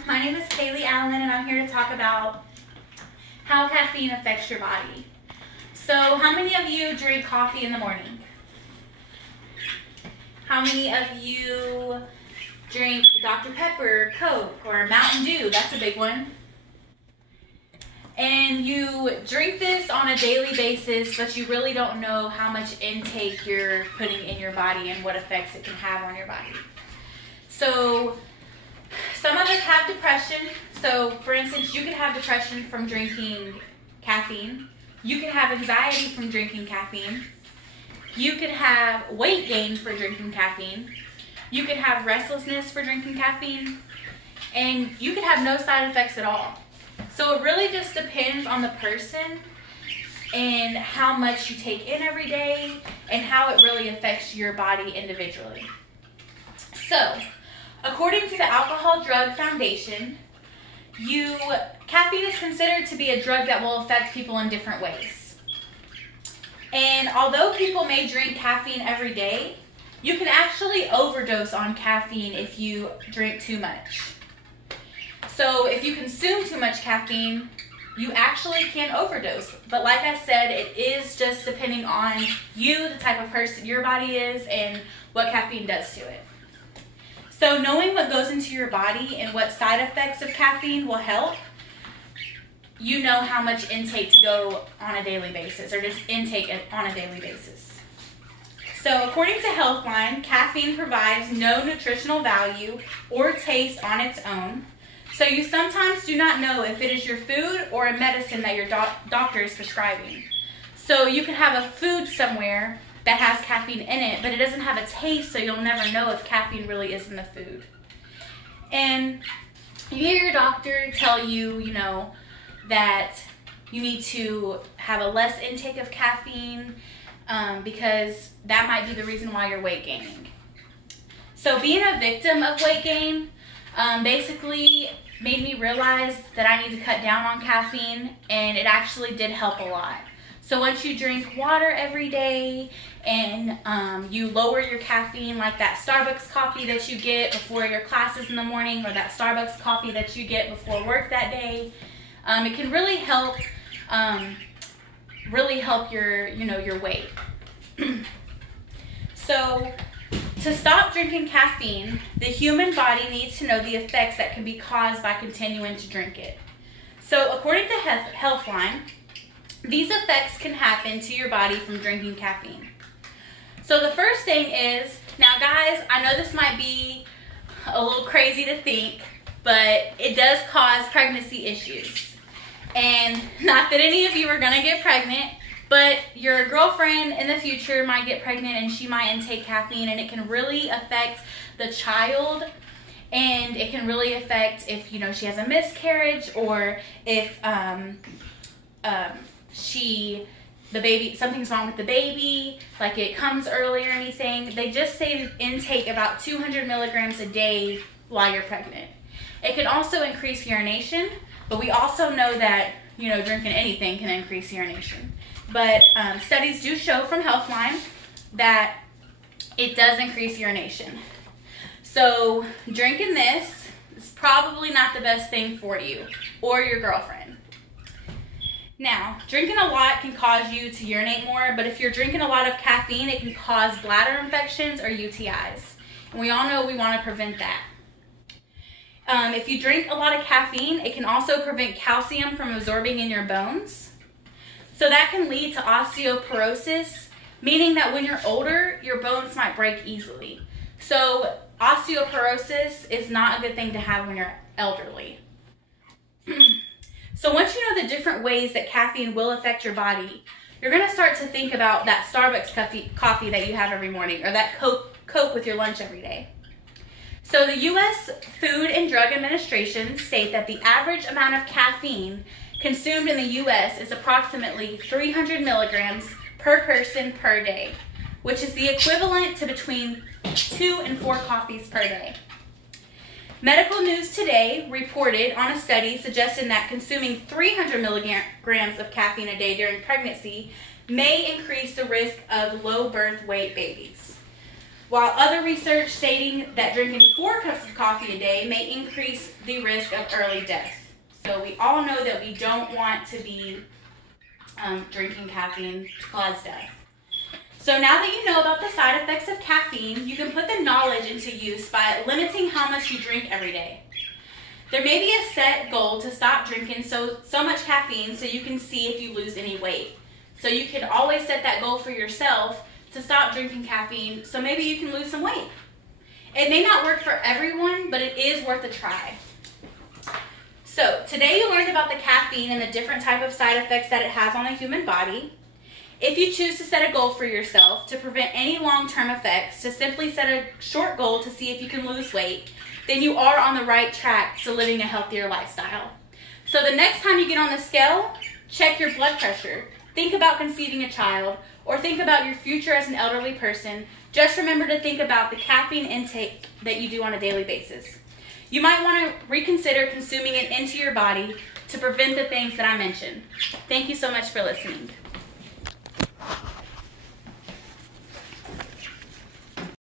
everyone. My name is Kaylee Allen, and I'm here to talk about how caffeine affects your body. So, how many of you drink coffee in the morning? How many of you drink Dr. Pepper, Coke, or Mountain Dew? That's a big one. And you drink this on a daily basis, but you really don't know how much intake you're putting in your body and what effects it can have on your body. So, some of us have depression. So, for instance, you could have depression from drinking caffeine. You could have anxiety from drinking caffeine. You could have weight gain for drinking caffeine. You could have restlessness for drinking caffeine. And you could have no side effects at all. So it really just depends on the person and how much you take in every day and how it really affects your body individually. So, according to the Alcohol Drug Foundation, caffeine is considered to be a drug that will affect people in different ways. And although people may drink caffeine every day, you can actually overdose on caffeine if you drink too much. So if you consume too much caffeine, you actually can overdose. But like I said, it is just depending on you, the type of person your body is, and what caffeine does to it. So knowing what goes into your body and what side effects of caffeine will help, you know how much intake to go on a daily basis, or just intake it on a daily basis. So according to Healthline, caffeine provides no nutritional value or taste on its own. So you sometimes do not know if it is your food or a medicine that your doctor is prescribing. So you could have a food somewhere that has caffeine in it, but it doesn't have a taste, so you'll never know if caffeine really is in the food. And you hear your doctor tell you, that you need to have a less intake of caffeine because that might be the reason why you're weight gaining. So being a victim of weight gain basically made me realize that I need to cut down on caffeine, and it actually did help a lot. So once you drink water every day and you lower your caffeine, like that Starbucks coffee that you get before your classes in the morning, or that Starbucks coffee that you get before work that day, it can really help your weight. So to stop drinking caffeine, the human body needs to know the effects that can be caused by continuing to drink it. So according to Healthline, these effects can happen to your body from drinking caffeine. So the first thing is, now guys, I know this might be a little crazy to think, but it does cause pregnancy issues. And not that any of you are going to get pregnant, but your girlfriend in the future might get pregnant and she might intake caffeine, and it can really affect the child, and it can really affect if she has a miscarriage, or if something's wrong with the baby, like it comes early or anything. They just say intake about 200 milligrams a day while you're pregnant. It can also increase urination, but we also know that drinking anything can increase urination. But studies do show from Healthline that it does increase urination. So drinking this is probably not the best thing for you or your girlfriend. Now, drinking a lot can cause you to urinate more, but if you're drinking a lot of caffeine, it can cause bladder infections or UTIs. And we all know we want to prevent that. If you drink a lot of caffeine, it can also prevent calcium from absorbing in your bones. So that can lead to osteoporosis, meaning that when you're older, your bones might break easily. So osteoporosis is not a good thing to have when you're elderly. So once you know the different ways that caffeine will affect your body, you're going to start to think about that Starbucks coffee that you have every morning, or that Coke with your lunch every day. So the U.S. Food and Drug Administration state that the average amount of caffeine consumed in the U.S. is approximately 300 milligrams per person per day, which is the equivalent to between 2 and 4 coffees per day. Medical News Today reported on a study suggesting that consuming 300 milligrams of caffeine a day during pregnancy may increase the risk of low birth weight babies. while other research stating that drinking 4 cups of coffee a day may increase the risk of early death. So we all know that we don't want to be drinking caffeine to cause death. So now that you know about the side effects of caffeine, you can put the knowledge into use by limiting how much you drink every day. There may be a set goal to stop drinking so much caffeine so you can see if you lose any weight. So you can always set that goal for yourself to stop drinking caffeine so maybe you can lose some weight. It may not work for everyone, but it is worth a try. So today you learned about the caffeine and the different type of side effects that it has on the human body. If you choose to set a goal for yourself to prevent any long-term effects, to simply set a short goal to see if you can lose weight, then you are on the right track to living a healthier lifestyle. So the next time you get on the scale, check your blood pressure. Think about conceiving a child, or think about your future as an elderly person. Just remember to think about the caffeine intake that you do on a daily basis. You might want to reconsider consuming it into your body to prevent the things that I mentioned. Thank you so much for listening.